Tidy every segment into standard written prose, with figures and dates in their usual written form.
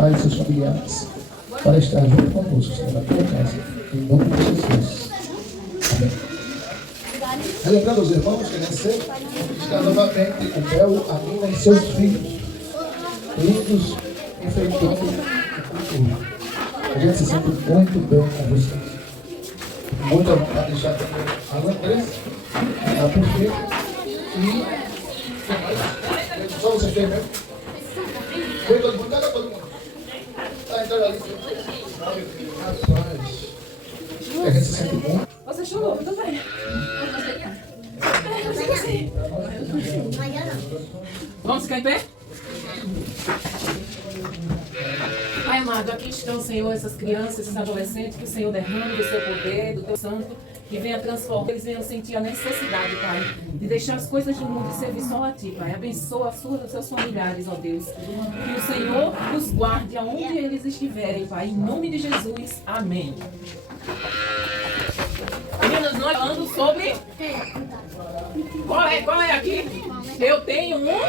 pai e seus familiares, para estar junto conosco, estar na tua casa, em nome de Jesus. Amém. Relembrando os irmãos que nessa está novamente o Bel, a Nina e seus filhos, lindos, enfeitando o culto. A gente se sente muito bem com vocês. Muito a deixar também a Andressa, a perfeita e só vocês três mesmo. Foi todo mundo, cadê todo mundo? Tá entrando ali. Rapaz, a gente se sente bom. Você chorou também. Vamos ficar em pé? Pai amado, aqui estão, Senhor, essas crianças, esses adolescentes, que o Senhor derrame do seu poder, do teu santo, que venha transformar, eles venham sentir a necessidade, Pai, de deixar as coisas do mundo e servir só a Ti, Pai. Abençoa os seus familiares, ó Deus. Que o Senhor os guarde aonde eles estiverem, Pai. Em nome de Jesus, amém. Meninas, nós falando sobre... Qual é aqui? Eu tenho um...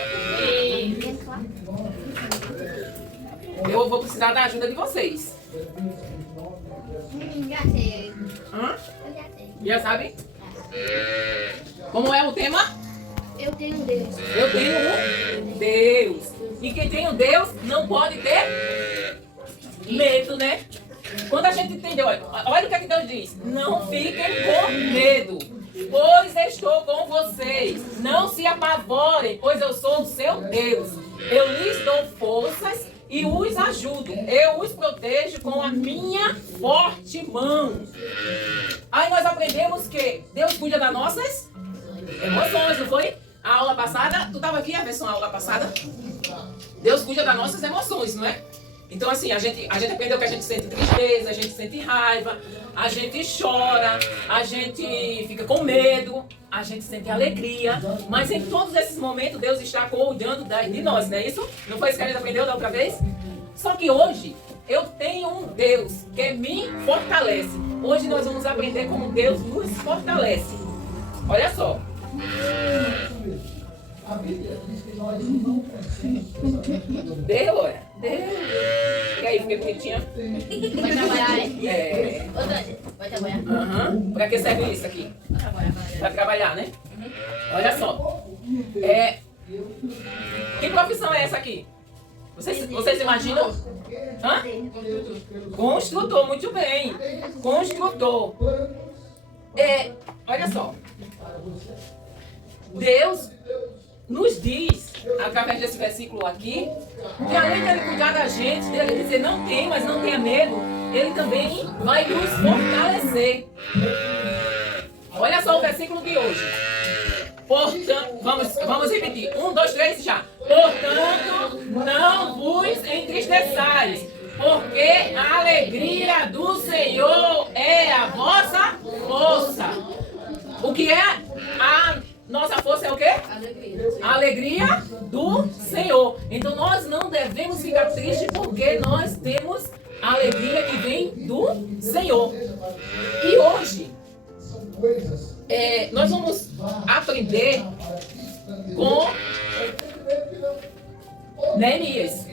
Eu vou precisar da ajuda de vocês. Já sei. Hã? Eu já sei. Já sabem? Como é o tema? Eu tenho Deus. Eu tenho um Deus. E quem tem um Deus não pode ter medo, né? Quando a gente entendeu, olha o que é que Deus diz. Não fiquem com medo, pois estou com vocês. Não se apavorem, pois eu sou o seu Deus. Eu lhes dou forças e os ajudo. Eu os protejo com a minha forte mão. Aí nós aprendemos que Deus cuida das nossas emoções, não foi? A aula passada, tu estava aqui a versão aula passada? Deus cuida das nossas emoções, não é? Então assim, a gente aprendeu que a gente sente tristeza, a gente sente raiva, a gente chora, a gente fica com medo, a gente sente alegria, mas em todos esses momentos Deus está cuidando de nós, não é isso? Não foi isso que a gente aprendeu da outra vez? Só que hoje eu tenho um Deus que me fortalece. Hoje nós vamos aprender como Deus nos fortalece. Olha só. A Bíblia diz que nós não conhecemos. Deu, olha. Deu. E aí, fiquei bonitinha? Vai trabalhar, né? É. Ô, Dani, vai trabalhar? Aham. Pra que serve isso aqui? Pra trabalhar, né? Olha só. Que profissão é essa aqui? Vocês imaginam? Hã? Construtor, muito bem. Construtor. Olha só. Deus nos diz, através desse versículo aqui, que além de Ele cuidar da gente, dele dizer não tem, mas não tenha medo, Ele também vai nos fortalecer. Olha só o versículo de hoje. Portanto, vamos repetir. 1, 2, 3 já. Portanto, não vos entristeçais, porque a alegria do Senhor é a vossa força. O que é a nossa força é o quê? A alegria do Senhor. Então nós não devemos ficar tristes porque nós temos a alegria que vem do Senhor. E hoje nós vamos aprender com Neemias.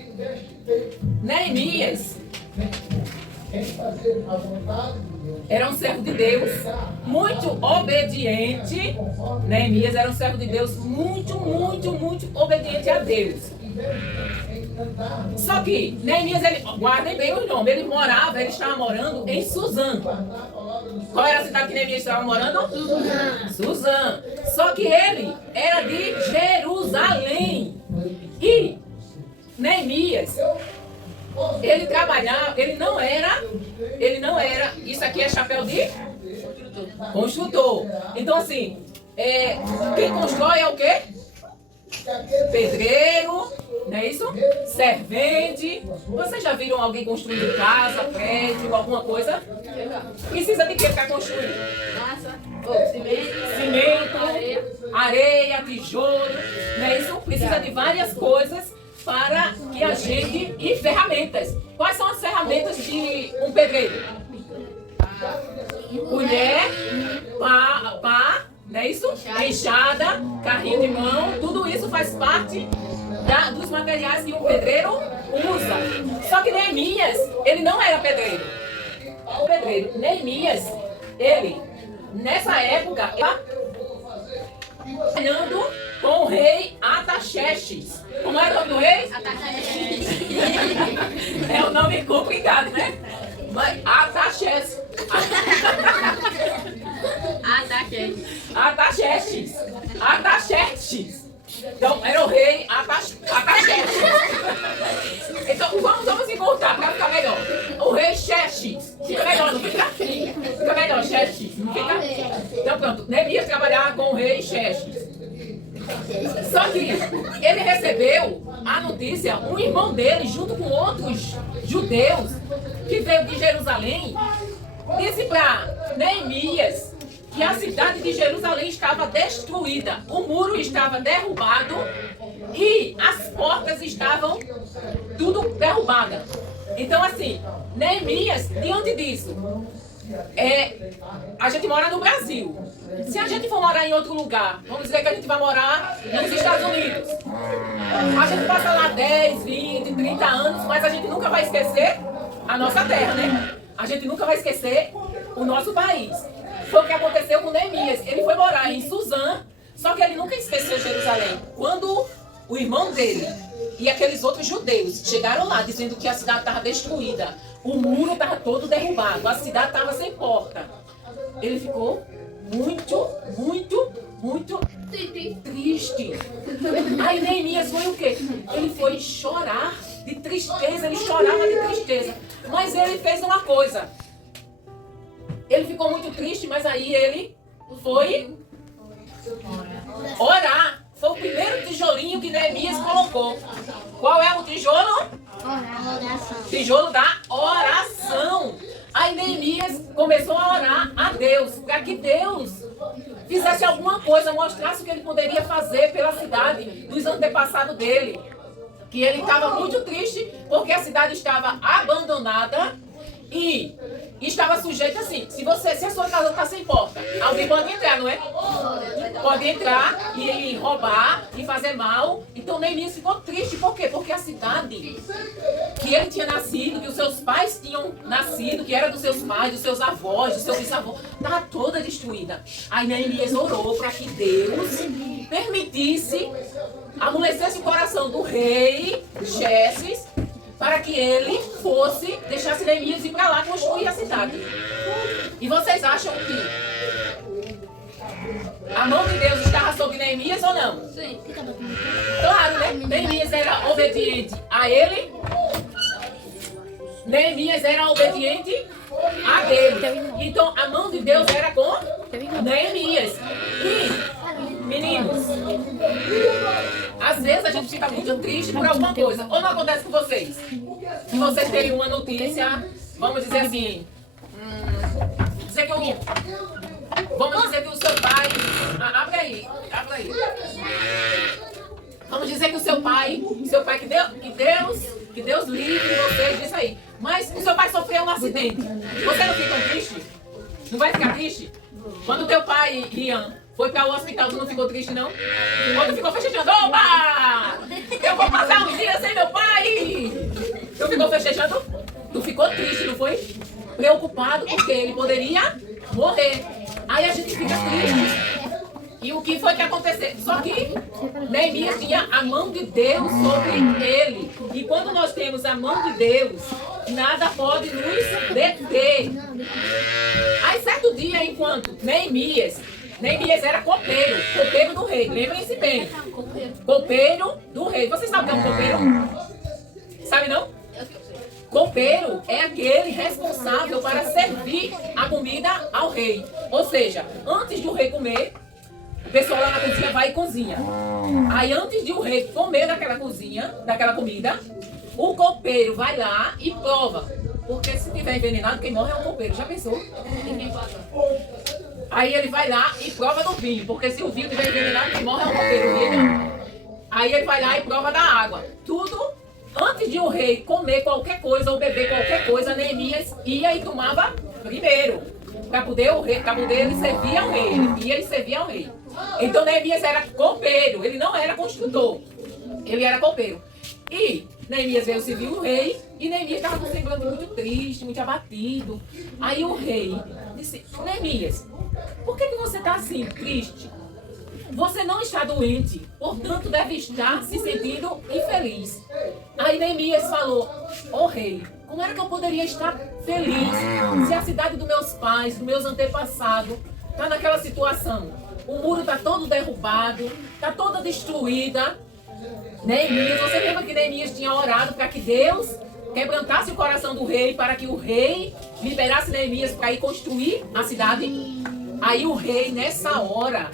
Neemias era um servo de Deus, muito obediente. Neemias era um servo de Deus, muito obediente a Deus. Só que Neemias, guardem bem o nome, ele estava morando em Suzã. Qual era a cidade que Neemias estava morando? Suzã. Só que ele era de Jerusalém. E Neemias, ele trabalhava, ele não era, isso aqui é chapéu de construtor. Então assim, quem constrói é o quê? Pedreiro, não é isso? Servente. Vocês já viram alguém construindo casa, prédio, alguma coisa? Precisa de quê para construir? Cimento, areia, tijolo, não é isso? Precisa de várias coisas para que a gente... E ferramentas. Quais são as ferramentas de um pedreiro? Colher, pá, não é isso? Enxada, carrinho de mão, tudo isso faz parte dos materiais que um pedreiro usa. Só que Neemias, ele não era pedreiro. O pedreiro Neemias, ele, nessa época, trabalhando com o rei Artaxerxes. Como é o nome do rei? É um nome complicado, né? Mas Artaxerxes. Artaxerxes. Então, era o rei Artaxerxes. Então, vamos encurtar para ficar melhor. O rei Xerxes. Fica melhor, não fica? Fica melhor, Xerxes. Não fica? Então, pronto. Neemias trabalhava com o rei Xerxes. Só que ele recebeu a notícia, um irmão dele, junto com outros judeus, que veio de Jerusalém, disse para Neemias que a cidade de Jerusalém estava destruída, o muro estava derrubado e as portas estavam tudo derrubadas. Então, assim, Neemias, diante disso, a gente mora no Brasil. Se a gente for morar em outro lugar, vamos dizer que a gente vai morar nos Estados Unidos. A gente passa lá 10, 20, 30 anos, mas a gente nunca vai esquecer a nossa terra, né? A gente nunca vai esquecer o nosso país. Foi o que aconteceu com Neemias. Ele foi morar em Suzã, só que ele nunca esqueceu Jerusalém. Quando o irmão dele e aqueles outros judeus chegaram lá dizendo que a cidade estava destruída, o muro estava todo derrubado, a cidade estava sem porta, ele ficou muito triste. Aí Neemias foi o quê? Ele foi chorar de tristeza, ele chorava de tristeza. Mas ele fez uma coisa. Ele ficou muito triste, mas aí ele foi orar. Foi o primeiro tijolinho que Neemias colocou. Qual é o tijolo? Oração. Tijolo da oração. Aí Neemias começou a orar a Deus, para que Deus fizesse alguma coisa, mostrasse o que ele poderia fazer pela cidade dos antepassados dele. Que ele estava muito triste porque a cidade estava abandonada e estava sujeita assim. Se a sua casa está sem porta, alguém pode entrar, não é? Pode entrar e roubar e fazer mal. Então Neemias ficou triste. Por quê? Porque a cidade que ele tinha nascido, que os seus pais tinham nascido, que era dos seus pais, dos seus avós, dos seus bisavós, estava toda destruída. Aí Neemias orou para que Deus permitisse, amolecesse o coração do rei Xerxes, para que ele deixasse Neemias ir para lá construir a cidade. E vocês acham que a mão de Deus estava sobre Neemias ou não? Sim. Claro, né? Neemias era obediente a ele. Neemias era obediente a dele. Então a mão de Deus era com Neemias. E, meninos, às vezes a gente fica muito triste por alguma coisa. Ou não acontece com vocês? Se vocês terem uma notícia, vamos dizer assim, vamos dizer que o seu pai... Abre aí. Vamos dizer que o seu pai que Deus livre vocês disso aí. Mas o seu pai sofreu um acidente. Você não fica triste? Não vai ficar triste? Quando o teu pai, Rian, foi para o hospital, tu não ficou triste, não? Quando ficou festejando, opa! Eu vou passar um dia sem meu pai! Tu ficou festejando? Tu ficou triste, não foi? Preocupado porque ele poderia morrer. Aí a gente fica triste. E o que foi que aconteceu? Só que Neemias tinha a mão de Deus sobre ele. E quando nós temos a mão de Deus, nada pode nos deter. Aí certo dia, enquanto Neemias era copeiro do rei. Lembrem-se bem. Copeiro do rei. Vocês sabem o que é um copeiro? Sabe não? Copeiro é aquele responsável para servir a comida ao rei. Ou seja, antes de o rei comer, o pessoal lá na cozinha vai e cozinha. Aí antes de o rei comer daquela comida, o copeiro vai lá e prova. Porque se tiver envenenado, quem morre é o copeiro. Já pensou? Aí ele vai lá e prova do vinho. Porque se o vinho tiver envenenado, quem morre é o copeiro. O rei não. Aí ele vai lá e prova da água. Tudo antes de o rei comer qualquer coisa ou beber qualquer coisa, Neemias ia e tomava primeiro. para poder ele servir ao rei. E ele servia ao rei. Então Neemias era copeiro, ele não era construtor. Ele era copeiro. E Neemias veio servir o rei, e Neemias estava com um semblante muito triste, muito abatido. Aí o rei disse: Neemias, por que você está assim, triste? Você não está doente, portanto deve estar se sentindo infeliz. Aí Neemias falou: ó rei, como era que eu poderia estar feliz se a cidade dos meus pais, dos meus antepassados, está naquela situação? O muro está todo derrubado, está toda destruída. Neemias, você lembra que Neemias tinha orado para que Deus quebrantasse o coração do rei, para que o rei liberasse Neemias para ir construir a cidade? Aí o rei, nessa hora,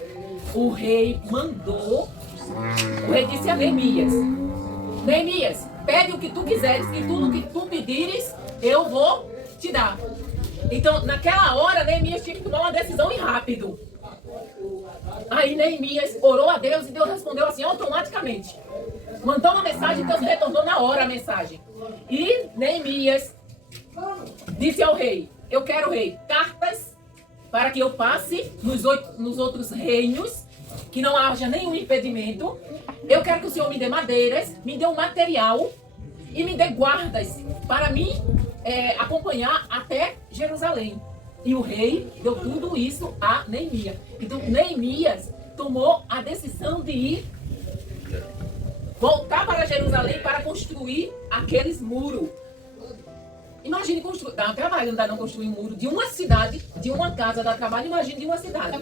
o rei mandou, o rei disse a Neemias: Neemias, pede o que tu quiseres, e tudo que tu pedires, eu vou te dar. Então, naquela hora, Neemias tinha que tomar uma decisão e rápido. Aí Neemias orou a Deus e Deus respondeu assim automaticamente. Mandou uma mensagem, Deus retornou na hora a mensagem. E Neemias disse ao rei: eu quero, rei, cartas para que eu passe nos outros reinos, que não haja nenhum impedimento. Eu quero que o Senhor me dê madeiras, me dê um material e me dê guardas para mim acompanhar até Jerusalém. E o rei deu tudo isso a Neemias. Então Neemias tomou a decisão de ir voltar para Jerusalém para construir aqueles muros. Imagine construir, dá trabalho, não dá não construir um muro de uma cidade, de uma casa, dá trabalho, imagine de uma cidade.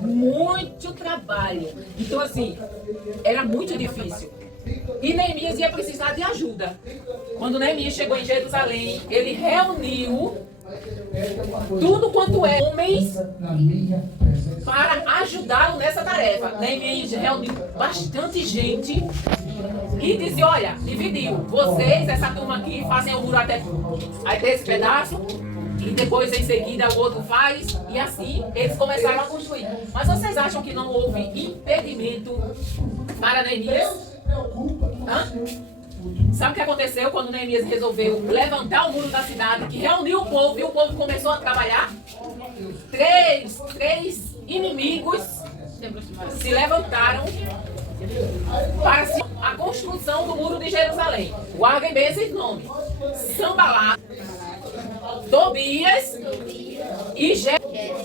Muito trabalho. Então assim, era muito difícil. E Neemias ia precisar de ajuda. Quando Neemias chegou em Jerusalém, ele reuniu tudo quanto é homens para ajudá-lo nessa tarefa. Neemias reuniu bastante gente e disse: olha, dividiu. Vocês, essa turma aqui, fazem o muro até esse pedaço, e depois em seguida o outro faz, e assim eles começaram a construir. Mas vocês acham que não houve impedimento para Neemias? Sabe o que aconteceu quando Neemias resolveu levantar o muro da cidade, que reuniu o povo e o povo começou a trabalhar? Três inimigos se levantaram para a construção do muro de Jerusalém. Guardem bem esses nomes: Sanbalat, Tobias e Gesem.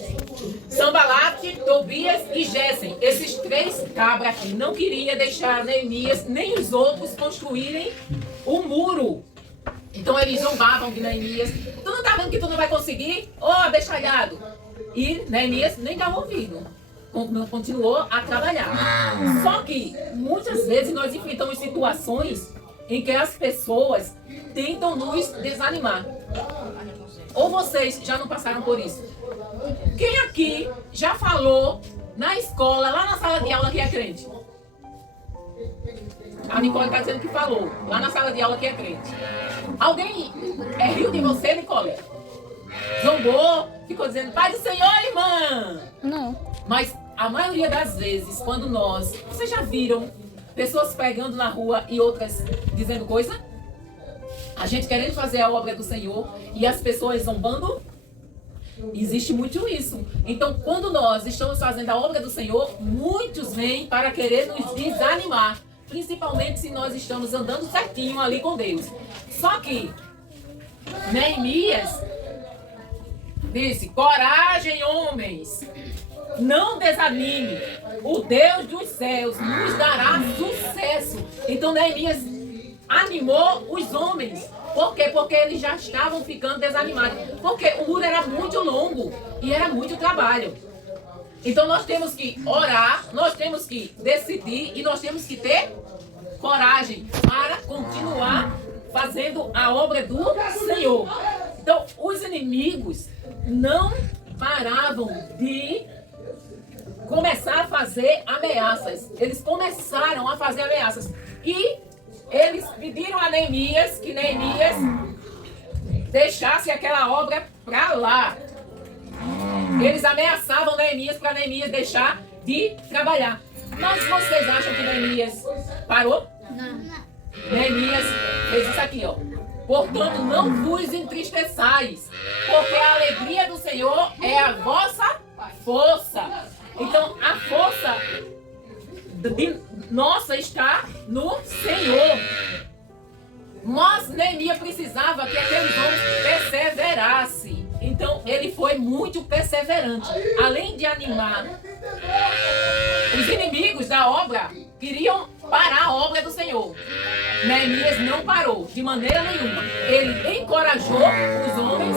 Sanbalat, Tobias e Gesem. Esses três cabras aqui não queriam deixar Neemias nem os outros construírem o muro. Então eles zombavam de Neemias: tu não tá vendo que tu não vai conseguir? Ô, abestalhado! E Neemias nem dava ouvido. Continuou a trabalhar. Só que muitas vezes nós enfrentamos situações em que as pessoas tentam nos desanimar. Ou vocês já não passaram por isso? Quem aqui já falou na escola, lá na sala de aula, que é crente? A Nicole está dizendo que falou lá na sala de aula que é crente. Alguém riu de você, Nicole? Zombou? Ficou dizendo: paz do Senhor, irmã? Não. Mas a maioria das vezes, quando vocês já viram pessoas pregando na rua e outras dizendo coisa? A gente querendo fazer a obra do Senhor e as pessoas zombando? Existe muito isso. Então, quando nós estamos fazendo a obra do Senhor, muitos vêm para querer nos desanimar. Principalmente se nós estamos andando certinho ali com Deus. Só que Neemias disse: coragem, homens, não desanime, o Deus dos céus nos dará sucesso. Então Neemias animou os homens. Por quê? Porque eles já estavam ficando desanimados. Porque o muro era muito longo e era muito trabalho. Então nós temos que orar, nós temos que decidir e nós temos que ter coragem para continuar fazendo a obra do Senhor. Então os inimigos não paravam de começar a fazer ameaças. Eles começaram a fazer ameaças. E eles pediram a Neemias que Neemias deixasse aquela obra para lá. Eles ameaçavam Neemias para Neemias deixar de trabalhar. Mas vocês acham que Neemias parou? Não. Neemias fez isso aqui, ó. Portanto, não vos entristeçais, porque a alegria do Senhor é a vossa força. Então, a força nossa está no Senhor. Mas Neemias precisava que aqueles homens perseverassem. Então, ele foi muito perseverante. Além de animar os inimigos da obra, queriam parar a obra do Senhor. Neemias não parou de maneira nenhuma. Ele encorajou os homens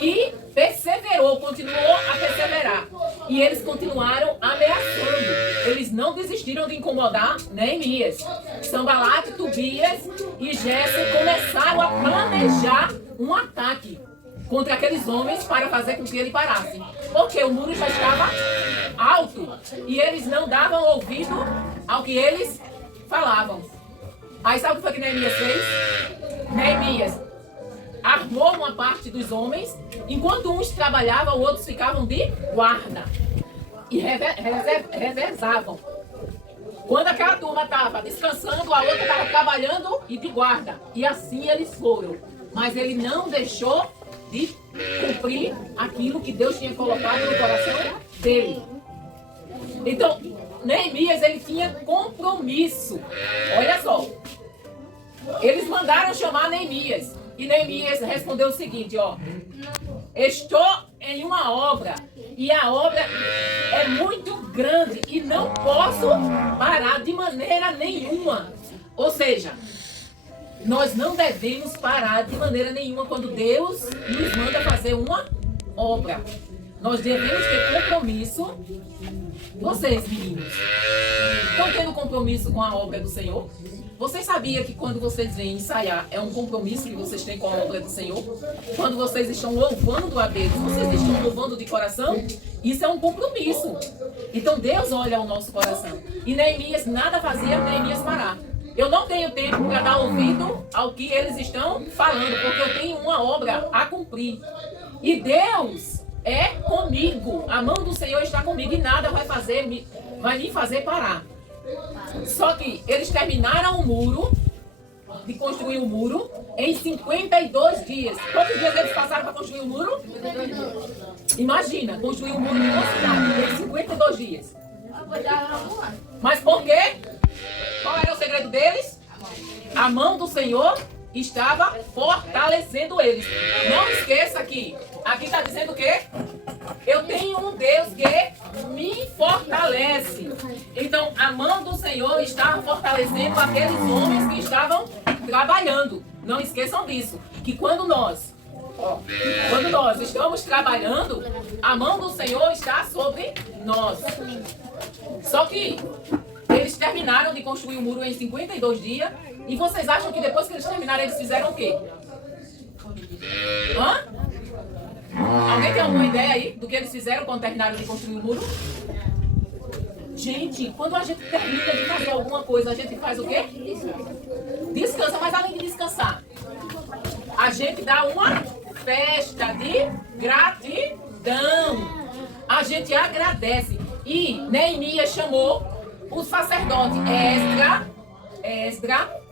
e perseverou, continuou a perseverar. E eles continuaram ameaçando. Eles não desistiram de incomodar Neemias. Sanbalate, Tobias e Gesem começaram a planejar um ataque contra aqueles homens para fazer com que ele parasse. Porque o muro já estava alto e eles não davam ouvido ao que eles falavam. Aí sabe o que foi que Neemias fez? Neemias armou uma parte dos homens, enquanto uns trabalhavam, outros ficavam de guarda. E revezavam. Quando aquela turma estava descansando, a outra estava trabalhando e de guarda. E assim eles foram. Mas ele não deixou de cumprir aquilo que Deus tinha colocado no coração dele. Então, Neemias, ele tinha compromisso. Olha só. Eles mandaram chamar Neemias. E Neemias respondeu o seguinte, ó. Estou em uma obra. E a obra é muito grande. E não posso parar de maneira nenhuma. Ou seja, nós não devemos parar de maneira nenhuma quando Deus nos manda fazer uma obra. Nós devemos ter compromisso. Vocês, meninos, estão tendo compromisso com a obra do Senhor? Vocês sabiam que quando vocês vêm ensaiar, é um compromisso que vocês têm com a obra do Senhor? Quando vocês estão louvando a Deus, vocês estão louvando de coração? Isso é um compromisso. Então Deus olha ao nosso coração. E Neemias nada fazia Neemias parar. Eu não tenho tempo para dar ouvido ao que eles estão falando, porque eu tenho uma obra a cumprir. E Deus é comigo. A mão do Senhor está comigo e nada vai me fazer parar. Só que eles terminaram o muro, de construir o muro, em 52 dias. Quantos dias eles passaram para construir o muro? Imagina, construir o muro de uma cidade em 52 dias. Mas por quê? Qual era o segredo deles? A mão do Senhor estava fortalecendo eles. Não esqueça que aqui está dizendo o quê? Eu tenho um Deus que me fortalece. Então, a mão do Senhor está fortalecendo aqueles homens que estavam trabalhando. Não esqueçam disso. Que quando nós estamos trabalhando, a mão do Senhor está sobre nós. Só que eles terminaram de construir o muro em 52 dias. E vocês acham que depois que eles terminaram, eles fizeram o quê? Hã? Alguém tem alguma ideia aí do que eles fizeram quando terminaram de construir o muro? Gente, quando a gente termina de fazer alguma coisa, a gente faz o quê? Descansa, mas além de descansar, a gente dá uma festa de gratidão. A gente agradece. E Neemias chamou o sacerdote Esdra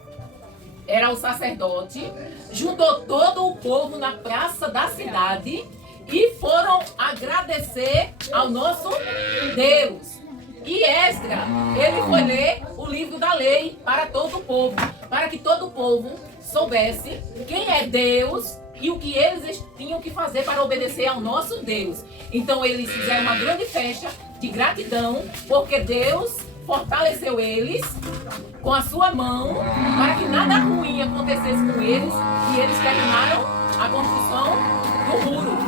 era o sacerdote, juntou todo o povo na praça da cidade e foram agradecer ao nosso Deus. E Esdra, ele foi ler o livro da lei para todo o povo, para que todo o povo soubesse quem é Deus e o que eles tinham que fazer para obedecer ao nosso Deus. Então eles fizeram uma grande festa de gratidão, porque Deus fortaleceu eles com a sua mão para que nada ruim acontecesse com eles, e eles terminaram a construção do muro.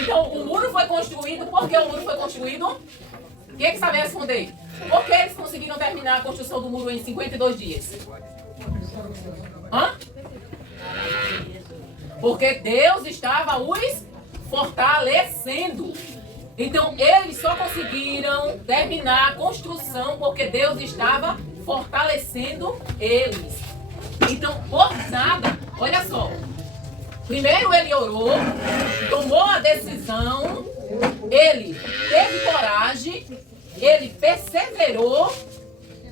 Então o muro foi construído. Por que o muro foi construído? Quem é que sabe responder? Por que eles conseguiram terminar a construção do muro em 52 dias? Hã? Porque Deus estava os fortalecendo. Então, eles só conseguiram terminar a construção porque Deus estava fortalecendo eles. Então, por nada, olha só. Primeiro ele orou, tomou a decisão, ele teve coragem, ele perseverou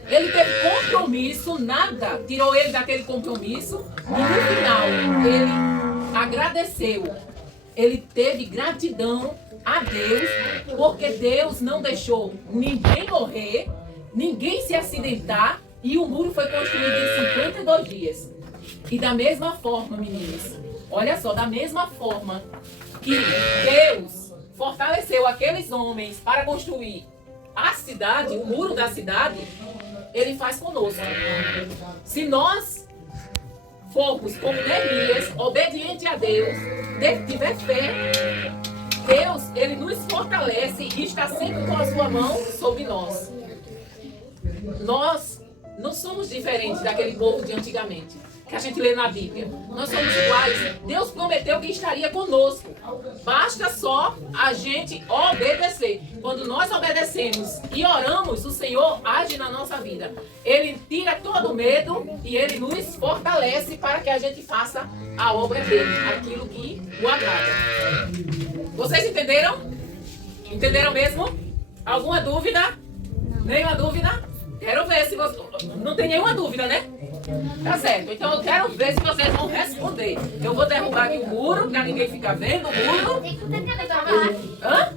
Ele teve compromisso, nada tirou ele daquele compromisso. E no final, ele agradeceu. Ele teve gratidão a Deus, porque Deus não deixou ninguém morrer, ninguém se acidentar, e o muro foi construído em 52 dias. E da mesma forma, meninos, olha só, da mesma forma que Deus fortaleceu aqueles homens para construir a cidade, o muro da cidade, Ele faz conosco. Se nós formos como Neemias, obediente a Deus, tiver fé, Deus, Ele nos fortalece e está sempre com a sua mão sobre nós. Nós não somos diferentes daquele povo de antigamente, que a gente lê na Bíblia. Nós somos iguais. Deus prometeu que estaria conosco. Basta só a gente obedecer. Quando nós obedecemos e oramos, o Senhor age na nossa vida. Ele tira todo o medo e Ele nos fortalece para que a gente faça a obra dele, aquilo que o agrada. Vocês entenderam? Entenderam mesmo? Alguma dúvida? Nenhuma dúvida? Quero ver se você... Não tem nenhuma dúvida, né? Tá certo. Então eu quero ver se vocês vão responder. Eu vou derrubar aqui o muro, pra ninguém ficar vendo o muro. Hã?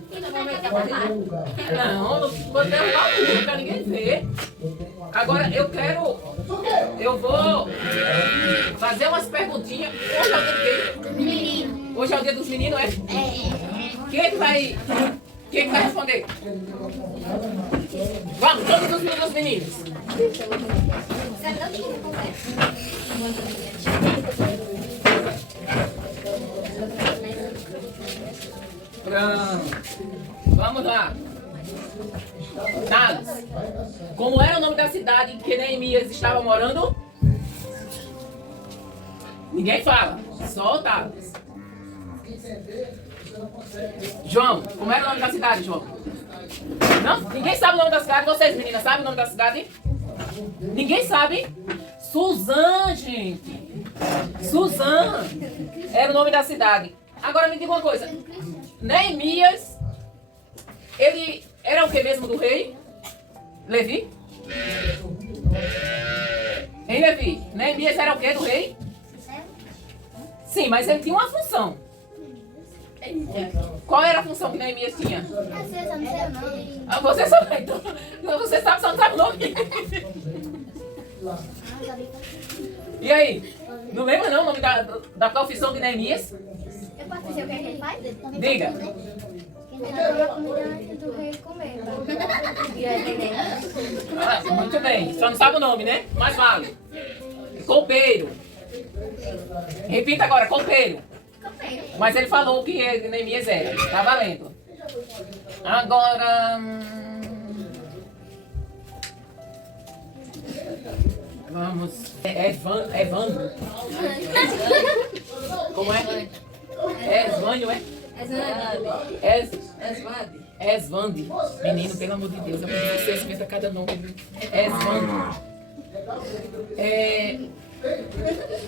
Não, não vou derrubar o muro pra ninguém ver. Agora eu quero... Eu vou fazer umas perguntinhas. Hoje é o dia do quê? Hoje é o dia dos meninos, é? Quem vai responder? Vamos, todos os meninos. Pronto. Vamos lá. Thales. Como era o nome da cidade em que Neemias estava morando? Ninguém fala. Só o Thales. João, como era o nome da cidade, João? Não? Ninguém sabe o nome da cidade? Vocês, meninas, sabem o nome da cidade? Ninguém sabe? Suzã, gente. Suzã era o nome da cidade. Agora me diga uma coisa. Neemias, ele era o que mesmo do rei? Levi? Hein, Levi? Neemias era o que do rei? Sim, mas ele tinha uma função. Qual era a função que Neemias tinha? Ah, você sabe, então. Você sabe, só não sabe o nome. E aí? Não lembra não o nome da profissão de Neemias? Eu posso dizer o que ele faz? Diga. Ele dá a comida do rei comer. Ah, muito bem. Só não sabe o nome, né? Mas vale. Copeiro. Repita agora, copeiro. Mas ele falou o que Neemias era. Tá valendo. Agora... Vamos... Evandro. Como é? Esvânio, é? Esvande. Menino, pelo amor de Deus. Eu pedi vocês mesmo a cada nome. Esvande.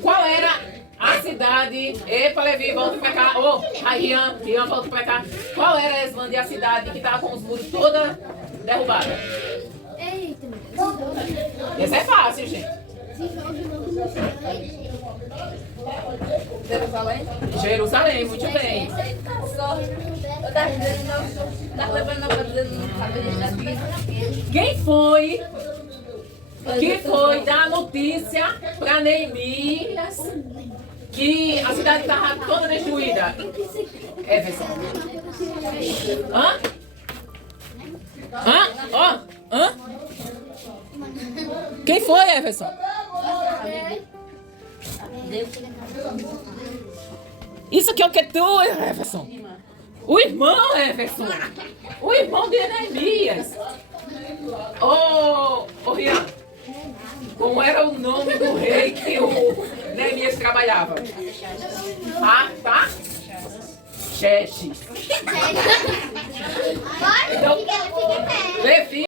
Qual era... A cidade... Epa, Levi, volta pra cá. Ô, Rian, volta pra cá. Qual era, Esvande, a cidade que estava com os muros toda derrubada? Eita, Essa é fácil, gente. Jerusalém, muito bem. Quem foi que foi dar a notícia para Neemias que a cidade estava toda destruída? Everson. Hã? Hã? Quem foi, Everson? Isso aqui é o que tu, Everson? O irmão, Everson. O irmão de Neemias. Ô, Rian. Como era o nome do rei que o Neemias trabalhava? Ah, tá? Xerxes. Então, Levi.